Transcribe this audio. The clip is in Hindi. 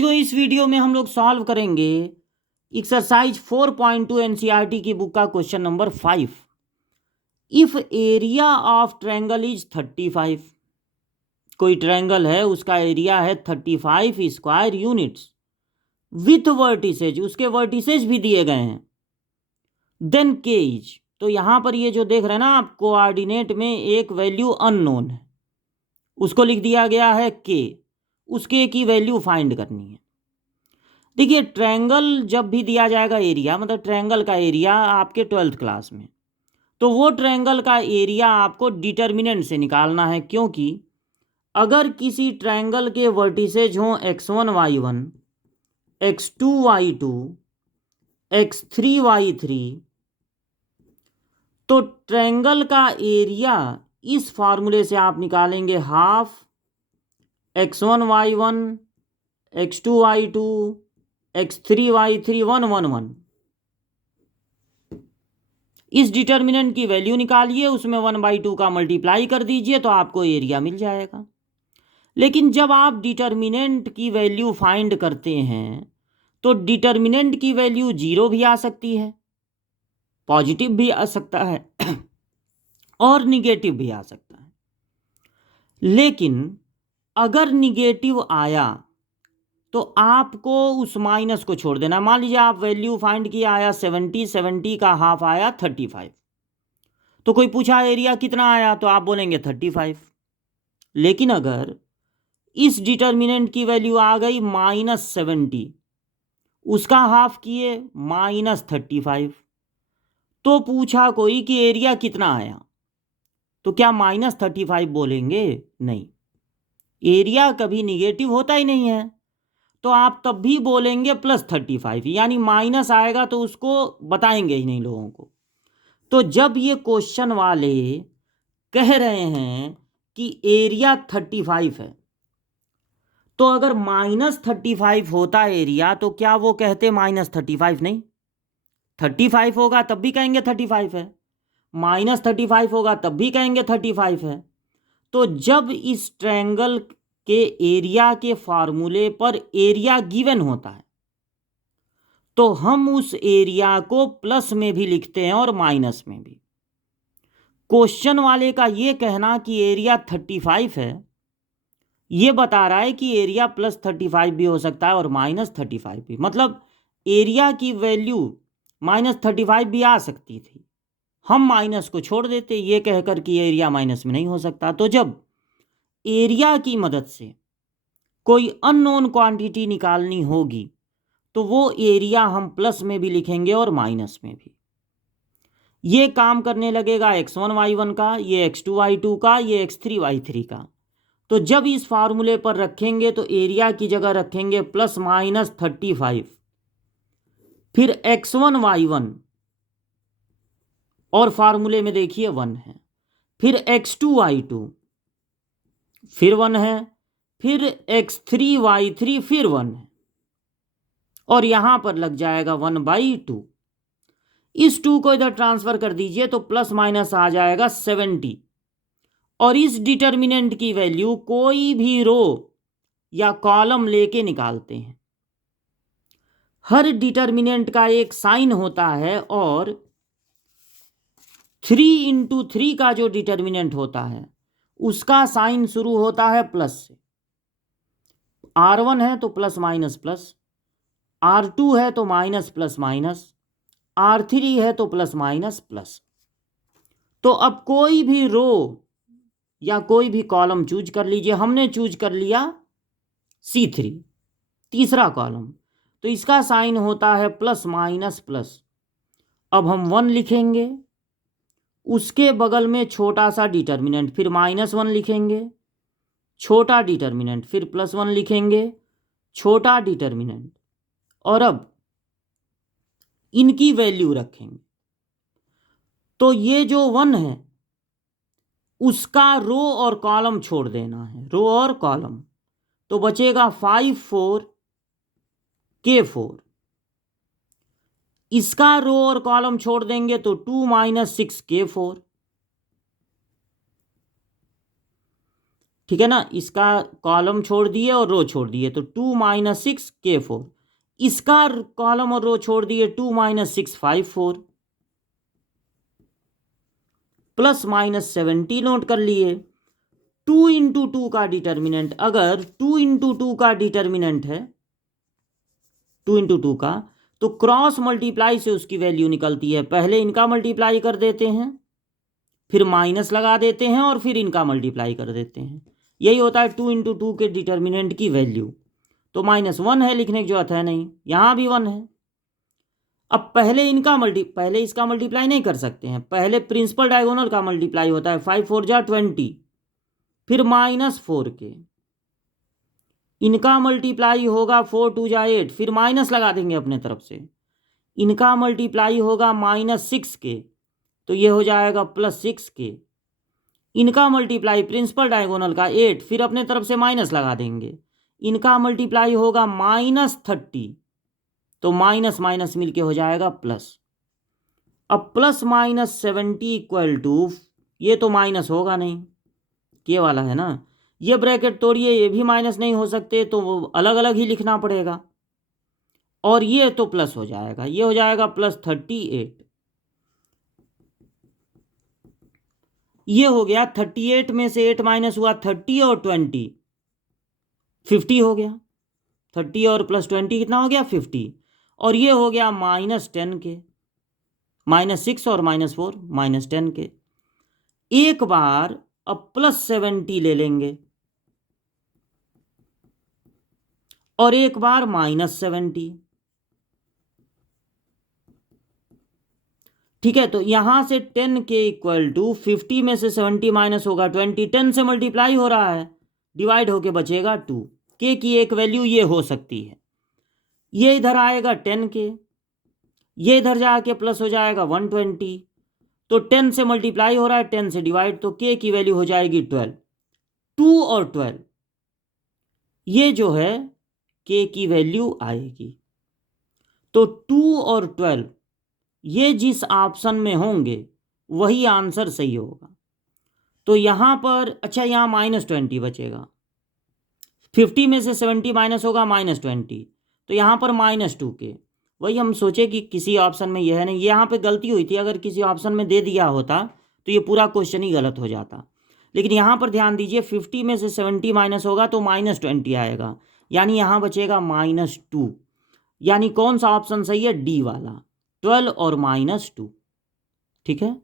बच्चों इस वीडियो में हम लोग सॉल्व करेंगे एक्सरसाइज 4.2 एनसीईआरटी की बुक का question number 5। If area of triangle is 35, कोई ट्रायंगल है उसका एरिया है 35 स्क्वायर यूनिट्स विथ वर्टिसेज, उसके वर्टिसेज भी दिए गए हैं। देन के इज, तो यहां पर ये जो देख रहे हैं ना आप, कोऑर्डिनेट में एक वैल्यू अननोन है, उसको लिख दिया गया है के, उसके की वैल्यू फाइंड करनी है। देखिए ट्रायंगल जब भी दिया जाएगा एरिया, मतलब ट्रायंगल का एरिया आपके 12th क्लास में, तो वो ट्रायंगल का एरिया आपको डिटर्मिनेंट से निकालना है। क्योंकि अगर किसी ट्रायंगल के वर्टिसेज हों x1 y1, x2 y2, x3 y3, तो ट्रायंगल का एरिया इस फार्मूले से आप निकालेंगे half x1 y1, x2 y2, x3 y3 1 1 1। इस डिटर्मिनेंट की वैल्यू निकालिए, उसमें 1/2 का मल्टीप्लाई कर दीजिए तो आपको एरिया मिल जाएगा। लेकिन जब आप डिटर्मिनेंट की वैल्यू फाइंड करते हैं तो डिटर्मिनेंट की वैल्यू 0 भी आ सकती है, पॉजिटिव भी आ सकता है और निगेटिव भी आ सकता है। लेकिन अगर निगेटिव आया तो आपको उस माइनस को छोड़ देना। मान लीजिए आप वैल्यू फाइंड किया, आया 70, 70 का हाफ आया 35, तो कोई पूछा एरिया कितना आया तो आप बोलेंगे 35। लेकिन अगर इस डिटर्मिनेंट की वैल्यू आ गई -70, उसका हाफ किए -35, तो पूछा कोई कि एरिया कितना आया, तो क्या -35 बोलेंगे? नहीं, एरिया कभी निगेटिव होता ही नहीं है, तो आप तब भी बोलेंगे +35, यानी माइनस आएगा तो उसको बताएंगे ही नहीं लोगों को। तो जब ये क्वेश्चन वाले कह रहे हैं कि एरिया 35 है, तो अगर -35 होता एरिया तो क्या वो कहते -35 नहीं? 35 होगा तब भी कहेंगे 35 है, -35 होगा तब भी कहेंगे 35 है। तो जब इस ट्रायंगल के एरिया के फार्मूले पर एरिया गिवन होता है तो हम उस एरिया को प्लस में भी लिखते हैं और माइनस में भी। क्वेश्चन वाले का ये कहना कि एरिया 35 है, ये बता रहा है कि एरिया +35 भी हो सकता है और -35 भी, मतलब एरिया की वैल्यू -35 भी आ सकती थी, हम माइनस को छोड़ देते ये कहकर कि एरिया माइनस में नहीं हो सकता। तो जब एरिया की मदद से कोई अननोन क्वांटिटी निकालनी होगी तो वो एरिया हम प्लस में भी लिखेंगे और माइनस में भी। ये काम करने लगेगा x1 y1 का, ये x2 y2 का, ये x3 y3 का। तो जब इस फार्मूले पर रखेंगे तो एरिया की जगह रखेंगे +-35, फिर x1 y1 और फार्मूले में देखिए 1 है, फिर x2 y2 फिर 1 है, फिर x3 y3 फिर 1 है, और यहां पर लग जाएगा 1/2। इस 2 को इधर ट्रांसफर कर दीजिए तो प्लस माइनस आ जाएगा 70। और इस डिटर्मिनेंट की वैल्यू कोई भी रो या कॉलम लेके निकालते हैं। हर डिटर्मिनेंट का एक साइन होता है और 3 × 3 का जो डिटर्मिनेंट होता है उसका साइन शुरू होता है प्लस से। R1 है तो प्लस माइनस प्लस, R2 है तो माइनस प्लस माइनस, R3 है तो प्लस माइनस प्लस। तो अब कोई भी रो या कोई भी कॉलम चूज कर लीजिए। हमने चूज कर लिया C3, तीसरा कॉलम, तो इसका साइन होता है प्लस माइनस प्लस। अब हम 1 लिखेंगे, उसके बगल में छोटा सा डिटर्मिनेंट, फिर -1 लिखेंगे, छोटा डिटर्मिनेंट, फिर +1 लिखेंगे, छोटा डिटर्मिनेंट, और अब इनकी वैल्यू रखेंगे। तो ये जो 1 है उसका रो और कॉलम छोड़ देना है, रो और कॉलम, तो बचेगा 5 4 K4। इसका रो और कॉलम छोड़ देंगे तो 2 - 6 K4। ठीक है ना, इसका कॉलम छोड़ दिए और रो छोड़ दिए, तो 2 - 6 K4, इसका कॉलम और रो छोड़ दिए, 2 - 6 5 4, प्लस माइनस 70 नोट कर लिए। 2 × 2 का डिटर्मिनेंट, अगर 2 × 2 का डिटर्मिनेंट है 2 × 2 का, तो क्रॉस मल्टीप्लाई से उसकी वैल्यू निकलती है। पहले इनका मल्टीप्लाई कर देते हैं, फिर माइनस लगा देते हैं और फिर इनका मल्टीप्लाई कर देते हैं। यही होता है 2 × 2 के डिटर्मिनेंट की वैल्यू। तो -1 है, लिखने की जरूरत है नहीं, यहाँ भी 1 है। अब पहले इसका मल्टीप्लाई नहीं कर सकते हैं, पहले प्रिंसिपल डायगोनल का मल्टीप्लाई होता है। 5 4 जा 20, फिर -4 के, इनका मल्टीप्लाई होगा 4 2 जा 8, फिर माइनस लगा देंगे अपने तरफ से। इनका मल्टीप्लाई होगा -6 के, तो ये हो जाएगा +6 के। इनका मल्टीप्लाई प्रिंसिपल डायगोनल का 8, फिर अपने तरफ से माइनस लगा देंगे। इनका मल्टीप्लाई होगा -30, तो माइनस माइनस मिलके हो जाएगा प्लस। अब +-70 = ये तो माइनस होगा नहीं, ये वाला है ना, ये ब्रैकेट तोड़िए, ये भी माइनस नहीं हो सकते, तो वो अलग अलग ही लिखना पड़ेगा। और ये तो प्लस हो जाएगा, ये हो जाएगा +38। ये हो गया 38 में से 8 माइनस हुआ 30 और 20, 50 हो गया। 30 और +20 कितना हो गया 50। और ये हो गया -10 के, -6 और -4 -10 के। एक बार अब +70 ले लेंगे और एक बार -70। ठीक है, तो यहां से 10 के = 50 में से 70 माइनस होगा 20, 10 से मल्टीप्लाई हो रहा है, डिवाइड होके बचेगा 2। के की एक वैल्यू ये हो सकती है। ये इधर आएगा 10 के, ये इधर जाके प्लस हो जाएगा 120, तो 10 से मल्टीप्लाई हो रहा है, 10 से डिवाइड, तो के की वैल्यू हो जाएगी 12। 2 और 12, ये जो है के की वैल्यू आएगी। तो 2 और 12 ये जिस ऑप्शन में होंगे वही आंसर सही होगा। तो यहाँ पर अच्छा, यहाँ -20 बचेगा, 50 में से 70 माइनस होगा -20, तो यहाँ पर -2 के। वही हम सोचे कि किसी ऑप्शन में यह है नहीं, यहाँ पे गलती हुई थी, अगर किसी ऑप्शन में दे दिया होता तो ये पूरा क्वेश्चन ही गलत हो जाता। लेकिन यहाँ पर ध्यान दीजिए, 50 में से 70 माइनस होगा तो -20 आएगा, यानी यहाँ बचेगा -2। यानी कौन सा ऑप्शन सही है, डी वाला, 12 और -2। ठीक है।